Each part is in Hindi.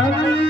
Hallelujah.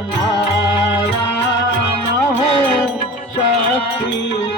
तुम्हारा न शक्ति